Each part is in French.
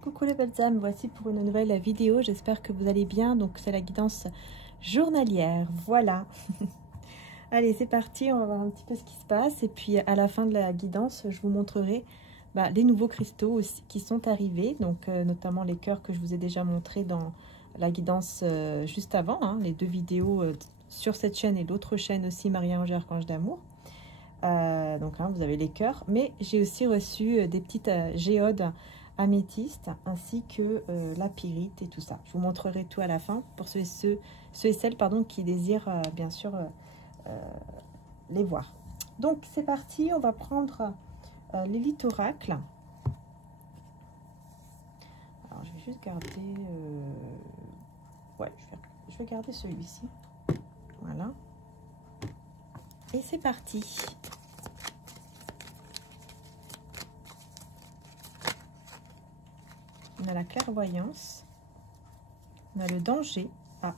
Coucou les belles âmes, voici pour une nouvelle vidéo, j'espère que vous allez bien. Donc c'est la guidance journalière, voilà. Allez, c'est parti, on va voir un petit peu ce qui se passe. Et puis à la fin de la guidance, je vous montrerai les nouveaux cristaux aussi, qui sont arrivés. Donc notamment les cœurs que je vous ai déjà montrés dans la guidance juste avant, hein, les deux vidéos sur cette chaîne et l'autre chaîne aussi, Marie-Ange Archange d'amour. Donc vous avez les cœurs, mais j'ai aussi reçu des petites géodes améthyste ainsi que la pyrite et tout ça. Je vous montrerai tout à la fin pour ceux et celles qui désirent bien sûr les voir. Donc c'est parti, on va prendre l'élite oracle. Alors je vais juste garder ouais, je vais garder celui-ci. Voilà. Et c'est parti. On a la clairvoyance, on a le danger. Ah,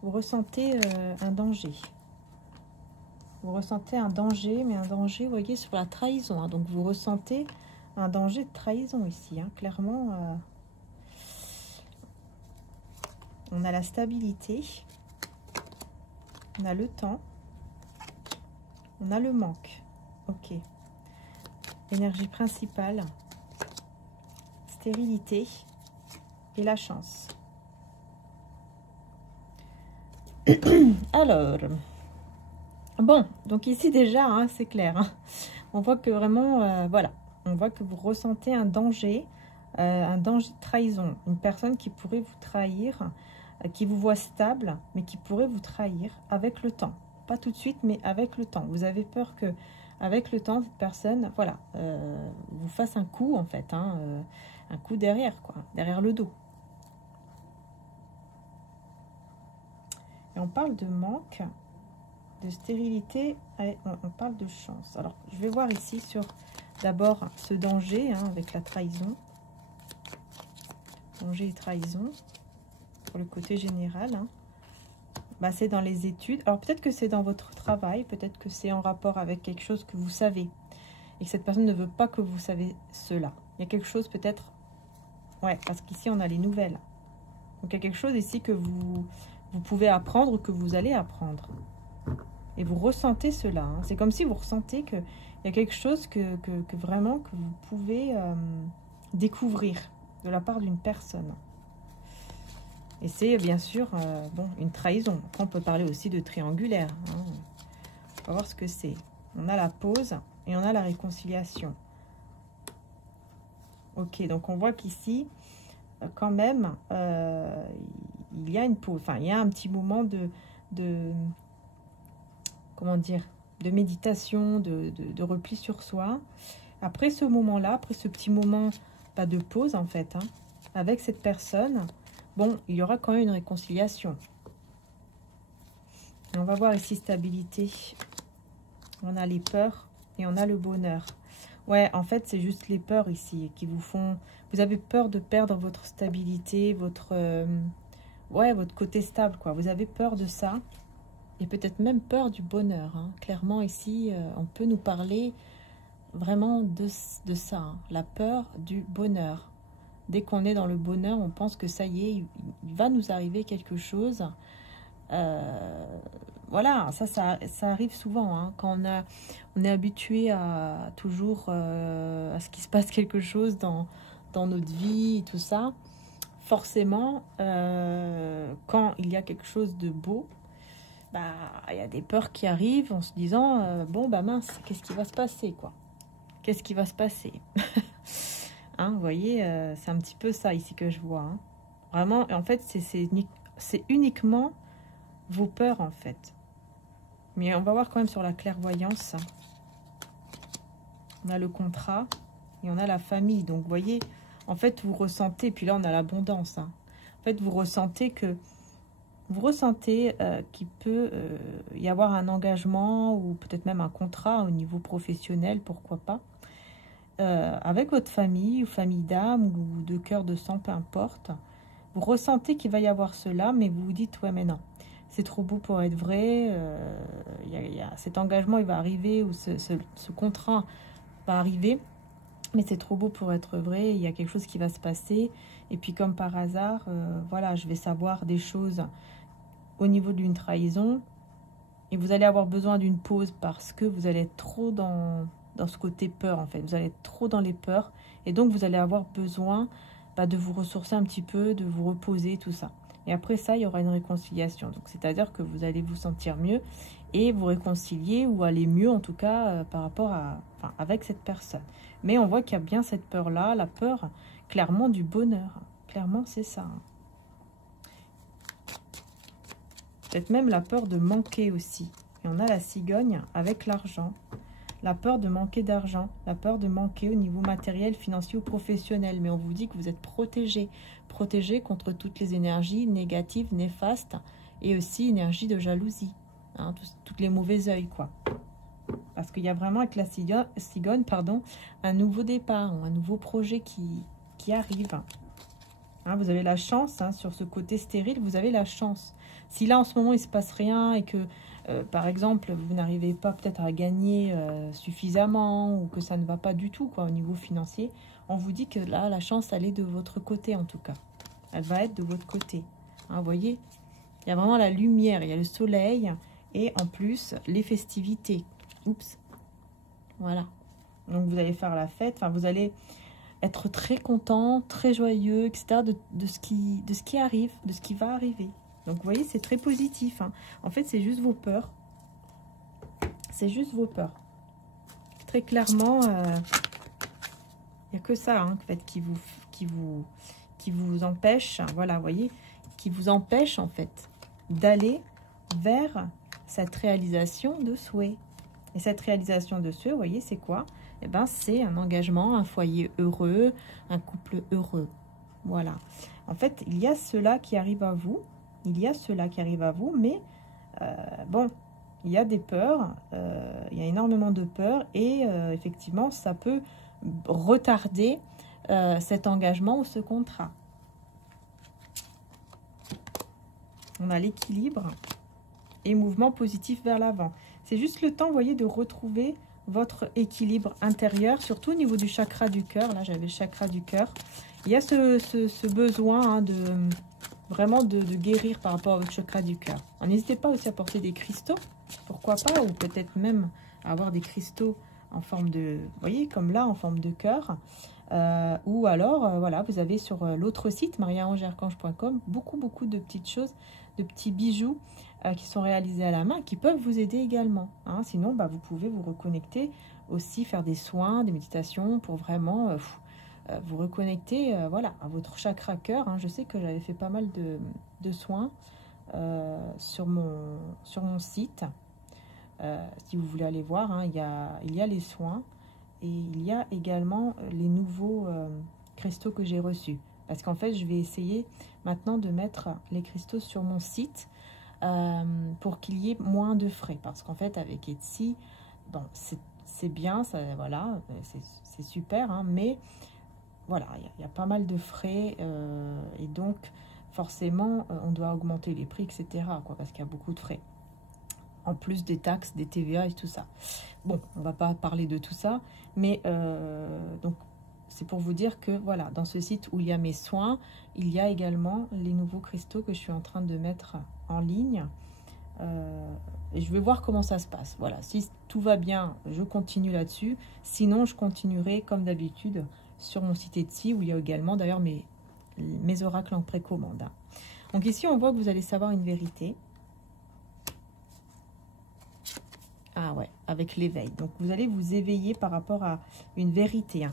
vous ressentez un danger. Vous ressentez un danger, mais un danger, vous voyez, sur la trahison. Hein. Donc, vous ressentez un danger de trahison ici. Hein. Clairement, on a la stabilité, on a le temps, on a le manque. Ok. Énergie principale. Stérilité et la chance. Alors, bon, donc ici déjà, hein, c'est clair. Hein, on voit que vraiment, voilà, on voit que vous ressentez un danger de trahison. Une personne qui pourrait vous trahir, qui vous voit stable, mais qui pourrait vous trahir avec le temps. Pas tout de suite, mais avec le temps. Vous avez peur que, avec le temps, cette personne, voilà, vous fasse un coup, en fait, hein, un coup derrière, quoi, derrière le dos. Et on parle de manque, de stérilité, on parle de chance. Alors, je vais voir ici sur, d'abord, ce danger, hein, avec la trahison. Danger et trahison, pour le côté général. Hein. C'est dans les études. Alors, peut-être que c'est dans votre travail, peut-être que c'est en rapport avec quelque chose que vous savez. Et que cette personne ne veut pas que vous savez cela. Il y a quelque chose peut-être... Ouais, parce qu'ici, on a les nouvelles. Donc, il y a quelque chose ici que vous pouvez apprendre ou que vous allez apprendre. Et vous ressentez cela. Hein. C'est comme si vous ressentez qu'il y a quelque chose que vraiment que vous pouvez découvrir de la part d'une personne. Et c'est bien sûr bon, une trahison. Après, on peut parler aussi de triangulaire. Hein. On va voir ce que c'est. On a la pause et on a la réconciliation. Ok, donc on voit qu'ici, quand même, il y a une pause. Enfin, il y a un petit moment de comment dire, de méditation, de repli sur soi. Après ce moment-là, après ce petit moment de pause, en fait, hein, avec cette personne, bon, il y aura quand même une réconciliation. Et on va voir ici stabilité. On a les peurs et on a le bonheur. Ouais, en fait, c'est juste les peurs ici qui vous font... Vous avez peur de perdre votre stabilité, votre côté stable, quoi. Vous avez peur de ça. Et peut-être même peur du bonheur. Hein. Clairement, ici, on peut nous parler vraiment de ça. Hein. La peur du bonheur. Dès qu'on est dans le bonheur, on pense que ça y est, il va nous arriver quelque chose. Voilà, ça arrive souvent. Hein, quand on est habitué à toujours à ce qu'il se passe quelque chose dans notre vie et tout ça, forcément, quand il y a quelque chose de beau, il y a des peurs qui arrivent en se disant bon, mince, qu'est-ce qui va se passer, quoi? Qu'est-ce qui va se passer? Hein, vous voyez, c'est un petit peu ça ici que je vois. Hein. Vraiment, en fait, c'est uniquement vos peurs, en fait. Mais on va voir quand même sur la clairvoyance. On a le contrat et on a la famille. Donc, vous voyez, en fait, vous ressentez, puis là, on a l'abondance. Hein. En fait, vous ressentez qu'il peut y avoir un engagement ou peut-être même un contrat au niveau professionnel, pourquoi pas, avec votre famille ou famille d'âme ou de cœur de sang, peu importe. Vous ressentez qu'il va y avoir cela, mais vous vous dites, ouais, mais non. C'est trop beau pour être vrai, cet engagement il va arriver, ou ce contrat va arriver, Mais c'est trop beau pour être vrai, il y a quelque chose qui va se passer. Et puis comme par hasard, voilà, je vais savoir des choses au niveau d'une trahison. Et vous allez avoir besoin d'une pause parce que vous allez être trop dans ce côté peur en fait. Vous allez être trop dans les peurs. Et donc vous allez avoir besoin de vous ressourcer un petit peu, de vous reposer, tout ça. Et après ça, il y aura une réconciliation. Donc c'est-à-dire que vous allez vous sentir mieux et vous réconcilier ou aller mieux en tout cas par rapport à, avec cette personne. Mais on voit qu'il y a bien cette peur-là, la peur clairement du bonheur. Clairement, c'est ça. Peut-être même la peur de manquer aussi. Et on a la cigogne avec l'argent. La peur de manquer d'argent, la peur de manquer au niveau matériel, financier ou professionnel. Mais on vous dit que vous êtes protégé. Protégé contre toutes les énergies négatives, néfastes et aussi énergie de jalousie. Hein, toutes les mauvais œils, quoi. Parce qu'il y a vraiment avec la cigogne, pardon, un nouveau départ, un nouveau projet qui arrive. Hein, vous avez la chance, hein, sur ce côté stérile, vous avez la chance. Si là, en ce moment, il ne se passe rien et que, par exemple, vous n'arrivez pas peut-être à gagner suffisamment ou que ça ne va pas du tout quoi, au niveau financier, on vous dit que là, la chance, elle est de votre côté en tout cas. Elle va être de votre côté. Hein, vous voyez, il y a vraiment la lumière, il y a le soleil et en plus, les festivités. Oups. Voilà. Donc, vous allez faire la fête. Enfin, vous allez être très content, très joyeux, etc. de ce qui arrive, de ce qui va arriver. Donc, vous voyez, c'est très positif. Hein. En fait, c'est juste vos peurs. C'est juste vos peurs. Très clairement, il n'y a que ça en fait, qui vous empêche, voilà, vous voyez, qui vous empêche, en fait, d'aller vers cette réalisation de souhait. Et cette réalisation de souhait, vous voyez, c'est quoi? Eh ben, c'est un engagement, un foyer heureux, un couple heureux. Voilà. En fait, il y a cela qui arrive à vous. Il y a cela qui arrive à vous, mais bon, il y a des peurs, il y a énormément de peurs et effectivement, ça peut retarder cet engagement ou ce contrat. On a l'équilibre et mouvement positif vers l'avant. C'est juste le temps, vous voyez, de retrouver votre équilibre intérieur, surtout au niveau du chakra du cœur. Là, j'avais le chakra du cœur. Il y a ce besoin hein, vraiment de guérir par rapport à votre chakra du cœur. N'hésitez pas aussi à porter des cristaux, pourquoi pas, ou peut-être même avoir des cristaux en forme de, vous voyez, comme là, en forme de cœur. Ou alors, voilà, vous avez sur l'autre site, mariaangearchange.com, beaucoup de petites choses, de petits bijoux qui sont réalisés à la main, qui peuvent vous aider également. Hein. Sinon, vous pouvez vous reconnecter aussi, faire des soins, des méditations pour vraiment vous reconnecter voilà, à votre chakra cœur. Hein. Je sais que j'avais fait pas mal de soins sur mon site. Si vous voulez aller voir, hein, il y a les soins et il y a également les nouveaux cristaux que j'ai reçus. Parce qu'en fait, je vais essayer maintenant de mettre les cristaux sur mon site pour qu'il y ait moins de frais. Parce qu'en fait, avec Etsy, bon, c'est bien, ça, voilà, c'est super, hein, mais voilà, il y a pas mal de frais et donc forcément, on doit augmenter les prix, etc. quoi, parce qu'il y a beaucoup de frais. En plus des taxes, des TVA et tout ça. Bon, on ne va pas parler de tout ça, mais donc c'est pour vous dire que voilà, dans ce site où il y a mes soins, il y a également les nouveaux cristaux que je suis en train de mettre en ligne. Et je vais voir comment ça se passe. Voilà, si tout va bien, je continue là-dessus. Sinon, je continuerai comme d'habitude sur mon site Etsy où il y a également d'ailleurs mes oracles en précommande. Donc ici, on voit que vous allez savoir une vérité. Ah ouais, avec l'éveil. Donc, vous allez vous éveiller par rapport à une vérité. Hein.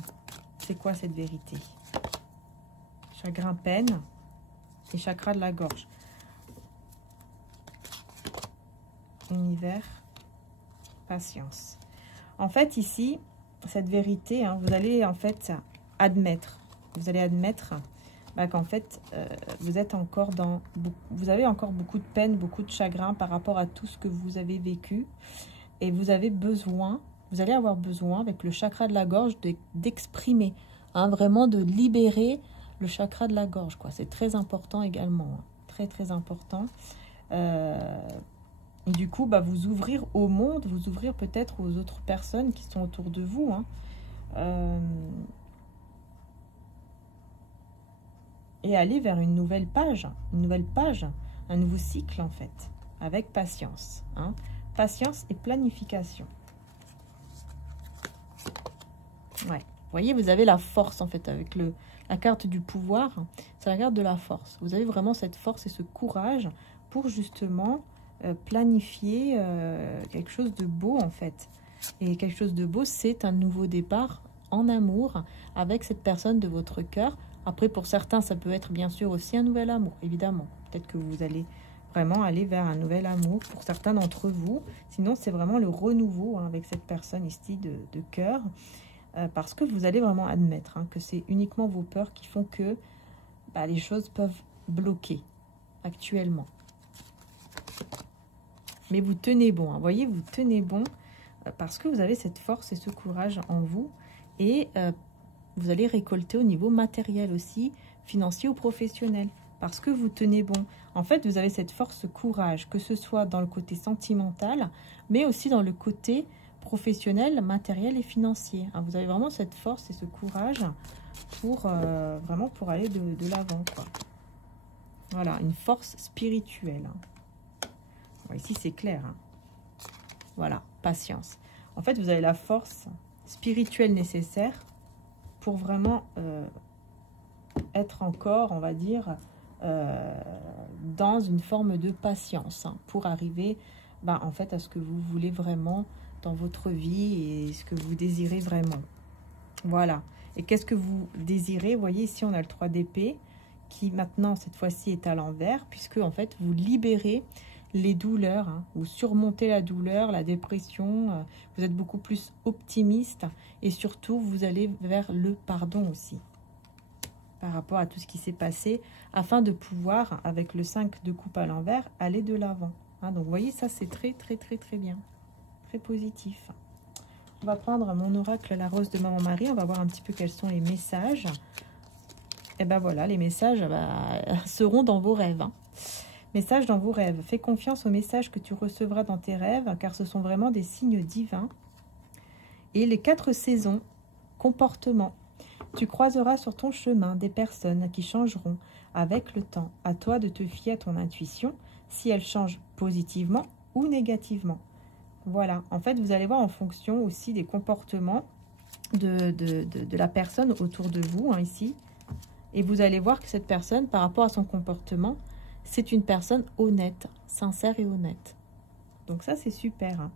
C'est quoi cette vérité? Chagrin, peine et chakra de la gorge. Univers, patience. En fait, ici, cette vérité, hein, vous allez en fait admettre. Vous allez admettre qu'en fait, vous êtes encore vous avez encore beaucoup de peine, beaucoup de chagrin par rapport à tout ce que vous avez vécu. Et vous avez besoin, vous allez avoir besoin, avec le chakra de la gorge, d'exprimer, hein, vraiment de libérer le chakra de la gorge, quoi. C'est très important également, hein, très important. Et du coup, vous ouvrir au monde, vous ouvrir peut-être aux autres personnes qui sont autour de vous, hein, et aller vers une nouvelle page, un nouveau cycle en fait, avec patience. Hein. Patience et planification. Ouais. Vous voyez, vous avez la force en fait avec la carte du pouvoir. C'est la carte de la force. Vous avez vraiment cette force et ce courage pour justement planifier quelque chose de beau en fait. Et quelque chose de beau, c'est un nouveau départ en amour avec cette personne de votre cœur. Après, pour certains, ça peut être bien sûr aussi un nouvel amour, évidemment. Peut-être que vous allez vraiment aller vers un nouvel amour pour certains d'entre vous. Sinon, c'est vraiment le renouveau hein, avec cette personne ici de cœur. Parce que vous allez vraiment admettre hein, que c'est uniquement vos peurs qui font que les choses peuvent bloquer actuellement. Mais vous tenez bon, hein, voyez, vous tenez bon parce que vous avez cette force et ce courage en vous. Et vous allez récolter au niveau matériel aussi, financier ou professionnel. Parce que vous tenez bon. En fait, vous avez cette force, ce courage, que ce soit dans le côté sentimental, mais aussi dans le côté professionnel, matériel et financier. Hein, vous avez vraiment cette force et ce courage pour vraiment pour aller de l'avant. Voilà, une force spirituelle. Hein. Bon, ici, c'est clair. Hein. Voilà, patience. En fait, vous avez la force spirituelle nécessaire pour vraiment être encore, on va dire, dans une forme de patience, hein, pour arriver en fait à ce que vous voulez vraiment dans votre vie et ce que vous désirez vraiment. Voilà. Et qu'est-ce que vous désirez? Vous voyez ici on a le 3 d'épée qui maintenant cette fois-ci est à l'envers, puisque en fait vous libérez les douleurs, hein, vous surmontez la douleur, la dépression, vous êtes beaucoup plus optimiste et surtout vous allez vers le pardon aussi par rapport à tout ce qui s'est passé, afin de pouvoir, avec le 5 de coupe à l'envers, aller de l'avant. Hein, donc, vous voyez, ça, c'est très, très, très, très bien. Très positif. On va prendre mon oracle, la rose de Maman Marie. On va voir un petit peu quels sont les messages. Et ben voilà, les messages seront dans vos rêves. Hein. Messages dans vos rêves. Fais confiance aux messages que tu recevras dans tes rêves, car ce sont vraiment des signes divins. Et les 4 saisons, comportement. Tu croiseras sur ton chemin des personnes qui changeront avec le temps. À toi de te fier à ton intuition, si elle change positivement ou négativement. Voilà, en fait, vous allez voir en fonction aussi des comportements de la personne autour de vous, hein, ici. Et vous allez voir que cette personne, par rapport à son comportement, c'est une personne honnête, sincère et honnête. Donc ça, c'est super. Hein.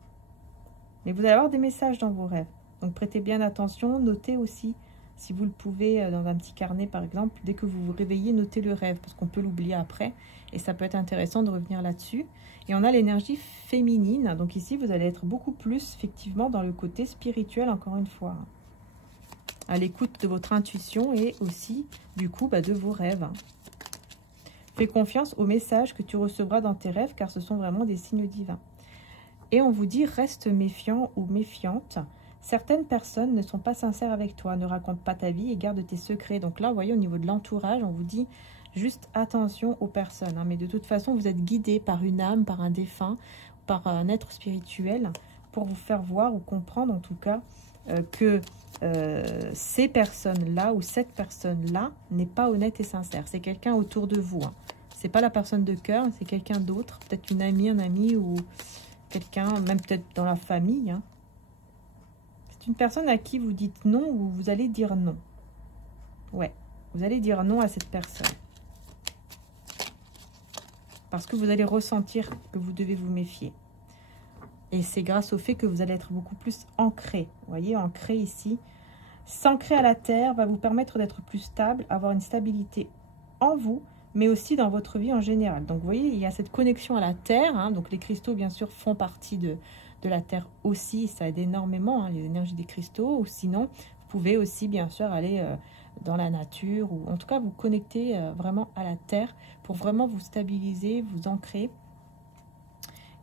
Mais vous allez avoir des messages dans vos rêves. Donc prêtez bien attention, notez aussi. Si vous le pouvez, dans un petit carnet par exemple, dès que vous vous réveillez, notez le rêve, parce qu'on peut l'oublier après, et ça peut être intéressant de revenir là-dessus. Et on a l'énergie féminine, donc ici vous allez être beaucoup plus effectivement dans le côté spirituel, encore une fois, à l'écoute de votre intuition et aussi du coup de vos rêves. Fais confiance aux messages que tu recevras dans tes rêves, car ce sont vraiment des signes divins. Et on vous dit, reste méfiant ou méfiante. Certaines personnes ne sont pas sincères avec toi, ne racontent pas ta vie et gardent tes secrets. Donc là, vous voyez, au niveau de l'entourage, on vous dit juste attention aux personnes. Hein. Mais de toute façon, vous êtes guidé par une âme, par un défunt, par un être spirituel, pour vous faire voir ou comprendre en tout cas que ces personnes-là ou cette personne-là n'est pas honnête et sincère. C'est quelqu'un autour de vous. Hein. C'est pas la personne de cœur, c'est quelqu'un d'autre, peut-être une amie, un ami ou quelqu'un, même peut-être dans la famille. Hein. Une personne à qui vous dites non ou vous allez dire non. Ouais, vous allez dire non à cette personne. Parce que vous allez ressentir que vous devez vous méfier. Et c'est grâce au fait que vous allez être beaucoup plus ancré. Vous voyez, ancré ici. S'ancrer à la terre va vous permettre d'être plus stable, avoir une stabilité en vous, mais aussi dans votre vie en général. Donc vous voyez, il y a cette connexion à la terre. Hein, donc les cristaux, bien sûr, font partie de la terre aussi, ça aide énormément, hein, les énergies des cristaux, ou sinon, vous pouvez aussi bien sûr aller dans la nature, ou en tout cas vous connecter vraiment à la terre, pour vraiment vous stabiliser, vous ancrer,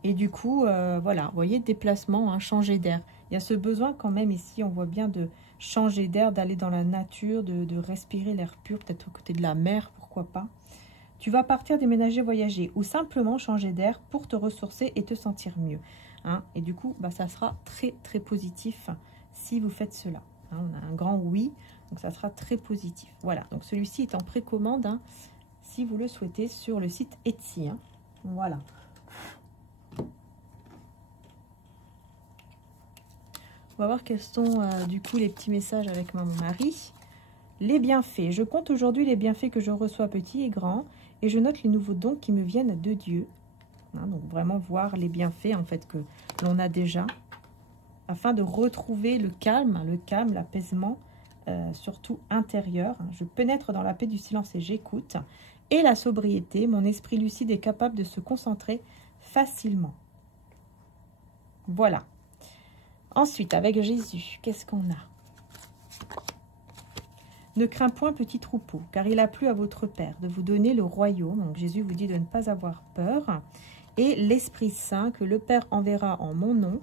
et du coup, voilà, vous voyez, déplacement, hein, changer d'air, il y a ce besoin quand même ici, on voit bien de changer d'air, d'aller dans la nature, de respirer l'air pur, peut-être aux côtés de la mer, pourquoi pas. Tu vas partir déménager, voyager, ou simplement changer d'air pour te ressourcer et te sentir mieux. Hein, et du coup, ça sera très très positif si vous faites cela. hein, on a un grand oui, donc ça sera très positif. Voilà, donc celui-ci est en précommande, hein, si vous le souhaitez, sur le site Etsy. Hein. Voilà. On va voir quels sont du coup les petits messages avec mon mari. Les bienfaits. Je compte aujourd'hui les bienfaits que je reçois petits et grands et je note les nouveaux dons qui me viennent de Dieu. Hein, donc vraiment voir les bienfaits en fait que l'on a déjà afin de retrouver le calme, l'apaisement, surtout intérieur. Je pénètre dans la paix du silence et j'écoute. Et la sobriété, mon esprit lucide est capable de se concentrer facilement. Voilà. Ensuite, avec Jésus, qu'est-ce qu'on a? Ne crains point, petit troupeau, car il a plu à votre Père de vous donner le royaume. Donc Jésus vous dit de ne pas avoir peur. Et l'Esprit Saint que le Père enverra en mon nom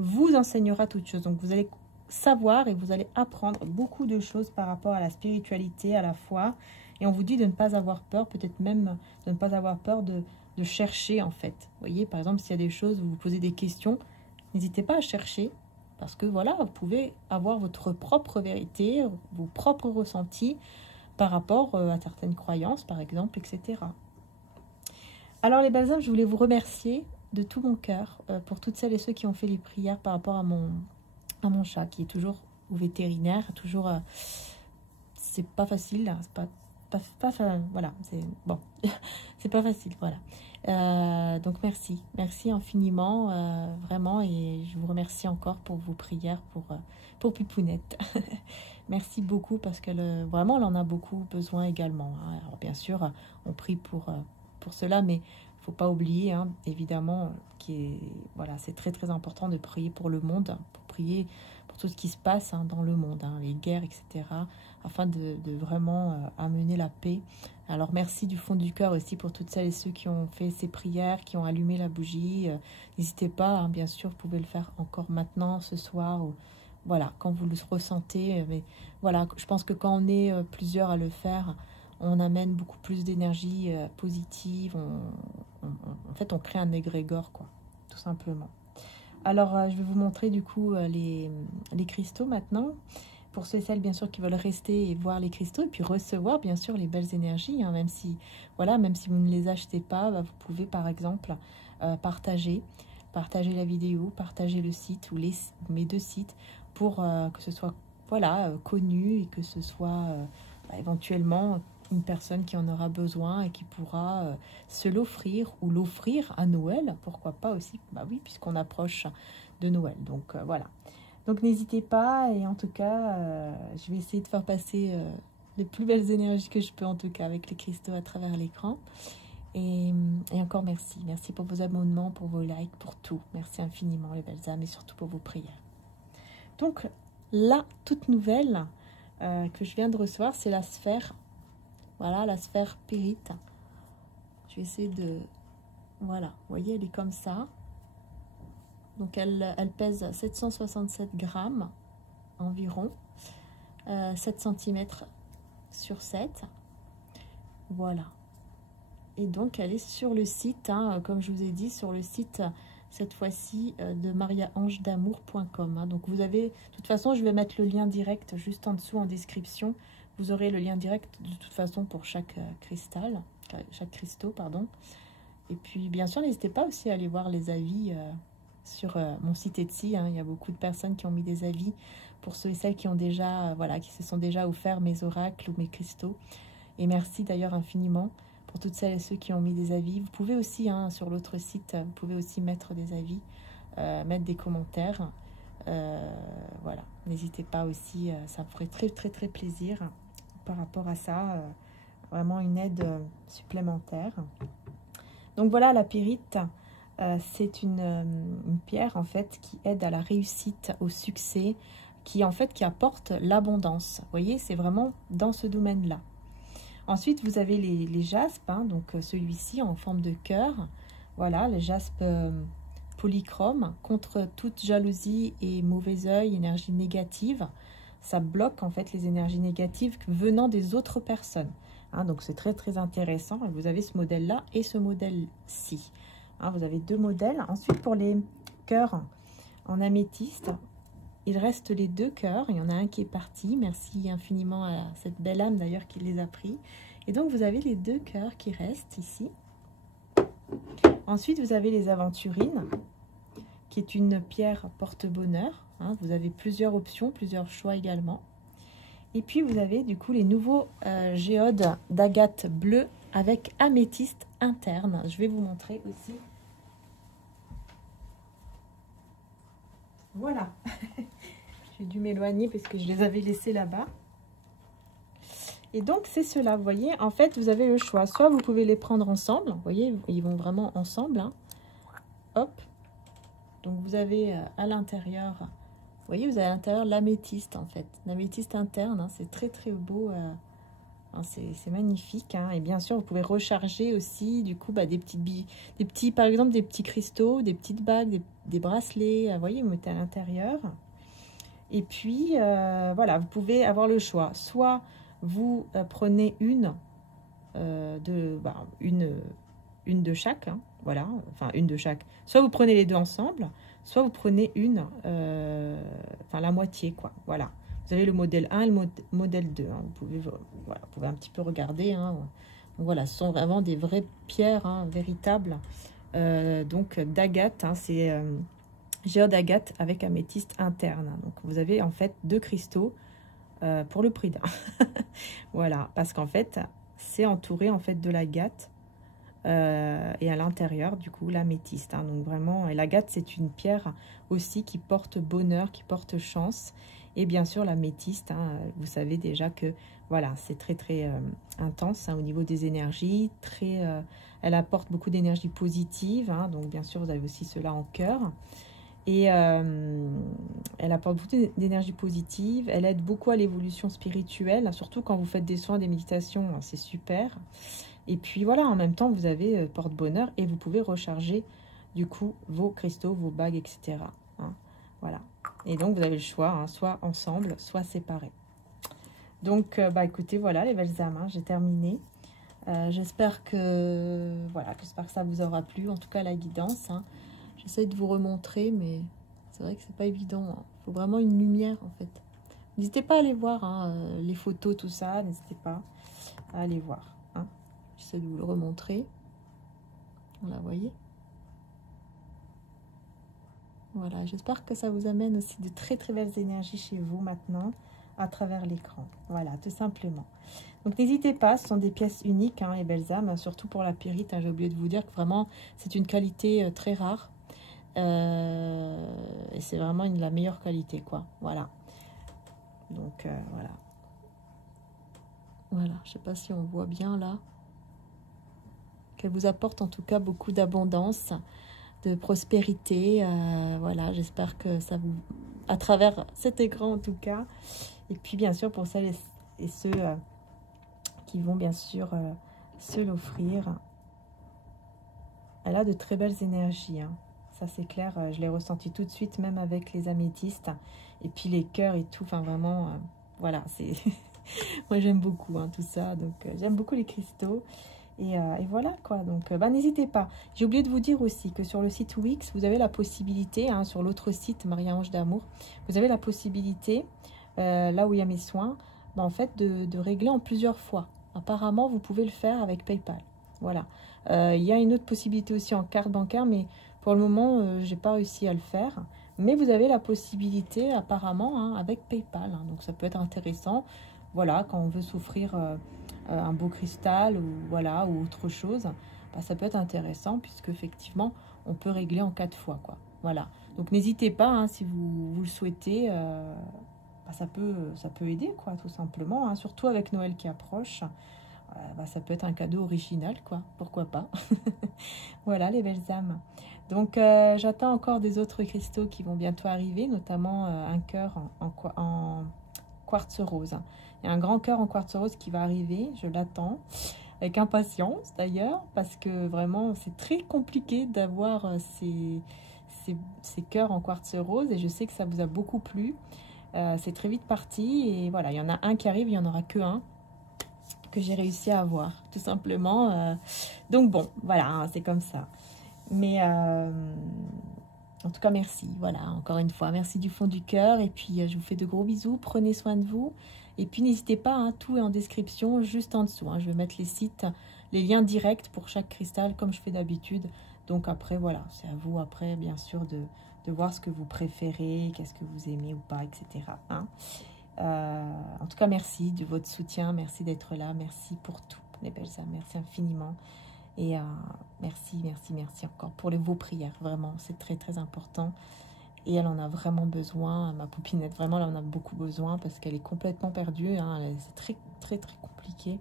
vous enseignera toutes choses. Donc vous allez savoir et vous allez apprendre beaucoup de choses par rapport à la spiritualité, à la foi. Et on vous dit de ne pas avoir peur, peut-être même de ne pas avoir peur de chercher en fait. Vous voyez, par exemple, s'il y a des choses, vous vous posez des questions, n'hésitez pas à chercher. Parce que voilà, vous pouvez avoir votre propre vérité, vos propres ressentis par rapport à certaines croyances, par exemple, etc. Alors les balsams, je voulais vous remercier de tout mon cœur pour toutes celles et ceux qui ont fait les prières par rapport à mon chat, qui est toujours au vétérinaire, toujours... c'est pas facile, c'est voilà, c'est bon, c'est pas facile, voilà. Donc merci infiniment, vraiment, et je vous remercie encore pour vos prières pour Pipounette. Merci beaucoup parce qu'elle vraiment elle en a beaucoup besoin également. Hein. Alors bien sûr, on prie pour cela, mais il faut pas oublier, hein, évidemment, voilà, c'est très très important de prier pour le monde, pour prier pour tout ce qui se passe hein, dans le monde, hein, les guerres, etc., afin de vraiment amener la paix. Alors merci du fond du cœur aussi pour toutes celles et ceux qui ont fait ces prières, qui ont allumé la bougie. N'hésitez pas, hein, bien sûr, vous pouvez le faire encore maintenant, ce soir, ou, voilà, quand vous le ressentez. Mais voilà, je pense que quand on est plusieurs à le faire, on amène beaucoup plus d'énergie positive. En fait, on crée un égrégore, quoi, tout simplement. Alors, je vais vous montrer du coup les cristaux maintenant. Pour ceux et celles, bien sûr, qui veulent rester et voir les cristaux, et puis recevoir, bien sûr, les belles énergies, hein, même si vous ne les achetez pas, bah, vous pouvez, par exemple, partager la vidéo, partager le site ou mes deux sites pour que ce soit, voilà, connu et que ce soit éventuellement une personne qui en aura besoin et qui pourra se l'offrir ou l'offrir à Noël, pourquoi pas aussi, bah oui, puisqu'on approche de Noël, donc voilà. Donc n'hésitez pas, et en tout cas, je vais essayer de faire passer les plus belles énergies que je peux, en tout cas, avec les cristaux à travers l'écran. Et encore merci. Merci pour vos abonnements, pour vos likes, pour tout. Merci infiniment les belles âmes et surtout pour vos prières. Donc la toute nouvelle que je viens de recevoir, c'est la sphère. Voilà, la sphère pyrite. Je vais essayer de... Voilà, vous voyez, elle est comme ça. Donc, elle pèse 767 grammes environ, 7 cm sur 7. Voilà. Et donc, elle est sur le site, hein, comme je vous ai dit, sur le site, cette fois-ci, de mariaangedamour.com. Hein. Donc, vous avez... De toute façon, je vais mettre le lien direct juste en dessous en description. Vous aurez le lien direct, de toute façon, pour chaque cristaux, pardon. Et puis, bien sûr, n'hésitez pas aussi à aller voir les avis... sur mon site Etsy, hein, il y a beaucoup de personnes qui ont mis des avis pour ceux et celles qui ont déjà, voilà, qui se sont déjà offerts mes oracles ou mes cristaux. Et merci d'ailleurs infiniment pour toutes celles et ceux qui ont mis des avis. Vous pouvez aussi, hein, sur l'autre site, vous pouvez aussi mettre des avis, mettre des commentaires. Voilà, n'hésitez pas aussi, ça me ferait très très très plaisir par rapport à ça. Vraiment une aide supplémentaire. Donc voilà, la pyrite. C'est une pierre en fait qui aide à la réussite, au succès, qui apporte l'abondance. Vous voyez, c'est vraiment dans ce domaine-là. Ensuite, vous avez les jaspes, hein, donc celui-ci en forme de cœur. Voilà, les jaspes polychromes contre toute jalousie et mauvais œil, énergie négative. Ça bloque en fait les énergies négatives venant des autres personnes. Hein, donc c'est très très intéressant. Et vous avez ce modèle-là et ce modèle-ci. Hein, vous avez deux modèles. Ensuite, pour les cœurs en améthyste il reste les 2 cœurs. Il y en a un qui est parti. Merci infiniment à cette belle âme d'ailleurs qui les a pris. Et donc, vous avez les 2 cœurs qui restent ici. Ensuite, vous avez les aventurines, qui est une pierre porte-bonheur. Hein. Vous avez plusieurs options, plusieurs choix également. Et puis, vous avez du coup les nouveaux géodes d'agate bleue avec améthyste interne. Je vais vous montrer aussi. Voilà. J'ai dû m'éloigner parce que je les avais laissés là-bas. Et donc, c'est cela, vous voyez. En fait, vous avez le choix. Soit vous pouvez les prendre ensemble. Vous voyez, ils vont vraiment ensemble. Hein. Hop. Donc, vous avez à l'intérieur, vous voyez, vous avez à l'intérieur l'améthyste, en fait. L'améthyste interne, hein, c'est très, très beau. Hein, c'est magnifique. Hein. Et bien sûr, vous pouvez recharger aussi, du coup, bah, des petits, par exemple, des petits cristaux, des petites bagues, des bracelets. Vous voyez, vous mettez à l'intérieur. Et puis, voilà, vous pouvez avoir le choix. Soit vous prenez une de chaque, hein, voilà, enfin une de chaque. Soit vous prenez les 2 ensemble, soit vous prenez enfin la moitié, quoi. Voilà. Vous avez le modèle 1 et le modèle 2. Hein. Voilà, vous pouvez un petit peu regarder. Hein. Donc, voilà, ce sont vraiment des vraies pierres, hein, véritables. Donc d'agate, hein, c'est géode d'agate avec améthyste interne. Donc vous avez en fait 2 cristaux. Pour le prix d'un. Voilà, parce qu'en fait, c'est entouré en fait de l'agate et à l'intérieur, du coup, l'améthyste. Hein, donc vraiment, et l'agate, c'est une pierre aussi qui porte bonheur, qui porte chance. Et bien sûr, l'améthyste, hein, vous savez déjà que voilà, c'est très très intense hein, au niveau des énergies. Elle apporte beaucoup d'énergie positive. Hein, donc bien sûr, vous avez aussi cela en cœur. Et elle apporte beaucoup d'énergie positive. Elle aide beaucoup à l'évolution spirituelle, surtout quand vous faites des soins, des méditations, c'est super. Et puis voilà, en même temps, vous avez porte-bonheur et vous pouvez recharger du coup vos cristaux, vos bagues, etc. Hein, voilà. Et donc, vous avez le choix, hein, soit ensemble, soit séparés. Donc, bah écoutez, voilà les belles âmes, hein, j'ai terminé. J'espère que ça vous aura plu, en tout cas la guidance. Hein. J'essaie de vous remontrer, mais c'est vrai que c'est pas évident. Il faut vraiment une lumière, en fait. N'hésitez pas à aller voir hein, les photos, tout ça. N'hésitez pas à aller voir. Hein. J'essaie de vous le remontrer. Voilà, vous voyez. Voilà, j'espère que ça vous amène aussi de très très belles énergies chez vous maintenant, à travers l'écran. Voilà, tout simplement. Donc n'hésitez pas, ce sont des pièces uniques, hein, les belles âmes, surtout pour la pyrite. Hein, j'ai oublié de vous dire que vraiment, c'est une qualité très rare. Et c'est vraiment la meilleure qualité, quoi. Voilà. Donc, voilà. Voilà, je sais pas si on voit bien, là. Qu'elle vous apporte, en tout cas, beaucoup d'abondance, de prospérité. Voilà, j'espère que ça vous... À travers cet écran, en tout cas. Et puis, bien sûr, pour celles et ceux qui vont, bien sûr, se l'offrir. Elle a de très belles énergies, hein. Ça, c'est clair, je l'ai ressenti tout de suite, même avec les améthystes. Et puis les cœurs et tout, enfin vraiment, voilà, c'est... Moi, j'aime beaucoup hein, tout ça, donc j'aime beaucoup les cristaux. Et voilà, quoi, donc bah, n'hésitez pas. J'ai oublié de vous dire aussi que sur le site Wix, vous avez la possibilité, hein, sur l'autre site, Marie-Ange d'Amour, vous avez la possibilité, là où il y a mes soins, bah, en fait, de régler en plusieurs fois. Apparemment, vous pouvez le faire avec PayPal. Voilà. Il y a une autre possibilité aussi en carte bancaire, mais pour le moment, j'ai pas réussi à le faire. Mais vous avez la possibilité, apparemment, hein, avec PayPal. Hein, donc, ça peut être intéressant. Voilà, quand on veut s'offrir un beau cristal ou, voilà, ou autre chose, bah, ça peut être intéressant puisque effectivement, on peut régler en 4 fois. Quoi. Voilà. Donc, n'hésitez pas, hein, si vous le souhaitez, bah, ça peut aider, quoi, tout simplement. Hein, surtout avec Noël qui approche. Bah, ça peut être un cadeau original, quoi. Pourquoi pas. Voilà, les belles âmes. Donc, j'attends encore des autres cristaux qui vont bientôt arriver, notamment un cœur en quartz rose. Il y a un grand cœur en quartz rose qui va arriver, je l'attends, avec impatience d'ailleurs, parce que vraiment, c'est très compliqué d'avoir ces cœurs en quartz rose, et je sais que ça vous a beaucoup plu. C'est très vite parti, et voilà, il y en a un qui arrive, il n'y en aura que un que j'ai réussi à avoir, tout simplement. Donc bon, voilà, hein, c'est comme ça. Mais En tout cas, merci. Voilà, encore une fois, merci du fond du cœur. Et puis, je vous fais de gros bisous. Prenez soin de vous. Et puis, n'hésitez pas, hein, tout est en description, juste en dessous. Hein. Je vais mettre les sites, les liens directs pour chaque cristal, comme je fais d'habitude. Donc après, voilà, c'est à vous, après, bien sûr, de voir ce que vous préférez, qu'est-ce que vous aimez ou pas, etc. Hein. En tout cas, merci de votre soutien. Merci d'être là. Merci pour tout, les belles âmes. Merci infiniment. Et merci, merci, merci encore pour vos prières. Vraiment, c'est très, très important. Et elle en a vraiment besoin. Ma poupinette, vraiment, elle en a beaucoup besoin parce qu'elle est complètement perdue. Hein. C'est très, très, très compliqué.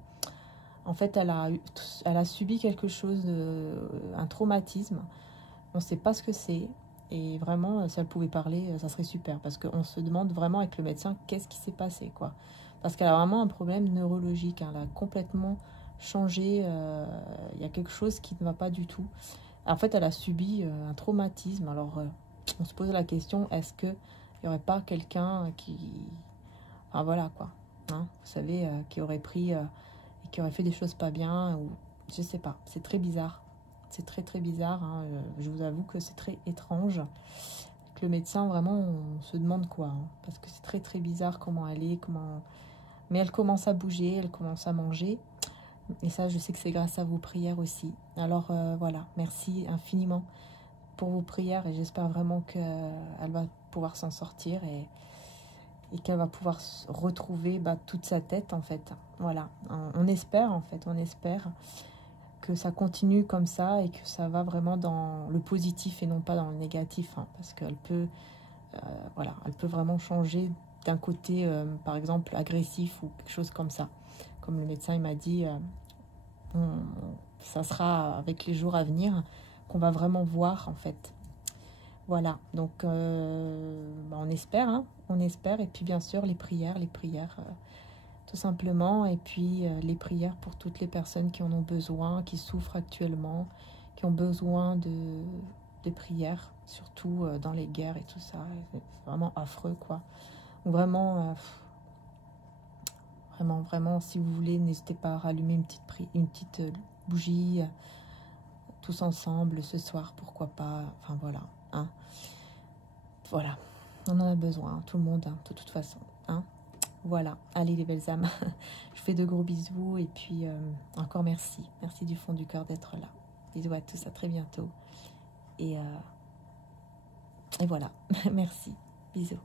En fait, elle a subi quelque chose, un traumatisme. On ne sait pas ce que c'est. Et vraiment, si elle pouvait parler, ça serait super. Parce qu'on se demande vraiment avec le médecin, qu'est-ce qui s'est passé, quoi. Parce qu'elle a vraiment un problème neurologique. Hein. Elle a complètement changé. Il y a quelque chose qui ne va pas du tout. En fait, elle a subi un traumatisme. Alors, on se pose la question, est-ce qu'il n'y aurait pas quelqu'un qui... Enfin, voilà, quoi. Hein, vous savez, qui aurait pris... et qui aurait fait des choses pas bien. Ou je sais pas. C'est très bizarre. C'est très, très bizarre. Hein. Je vous avoue que c'est très étrange. Que le médecin, vraiment, on se demande quoi. Hein, parce que c'est très, très bizarre comment elle est, comment... Mais elle commence à bouger, elle commence à manger. Et ça, je sais que c'est grâce à vos prières aussi. Alors, voilà, merci infiniment pour vos prières. Et j'espère vraiment qu'elle va pouvoir s'en sortir et qu'elle va pouvoir retrouver toute sa tête, en fait. Voilà, on espère, en fait, on espère que ça continue comme ça et que ça va vraiment dans le positif et non pas dans le négatif. Hein, parce qu'elle peut, voilà, elle peut vraiment changer d'un côté, par exemple, agressif ou quelque chose comme ça. Comme le médecin il m'a dit, ça sera avec les jours à venir qu'on va vraiment voir, en fait. Voilà, donc on espère, hein, on espère. Et puis bien sûr, les prières, tout simplement. Et puis les prières pour toutes les personnes qui en ont besoin, qui souffrent actuellement, qui ont besoin de prières, surtout dans les guerres et tout ça. C'est vraiment affreux, quoi. Vraiment... Vraiment, vraiment, si vous voulez, n'hésitez pas à rallumer une petite bougie, tous ensemble, ce soir, pourquoi pas. Enfin, voilà. Hein. Voilà. On en a besoin, tout le monde, hein, de toute façon. Hein. Voilà. Allez, les belles âmes. Je vous fais de gros bisous. Et puis, encore merci. Merci du fond du cœur d'être là. Bisous à tous, à très bientôt. Et voilà. Merci. Bisous.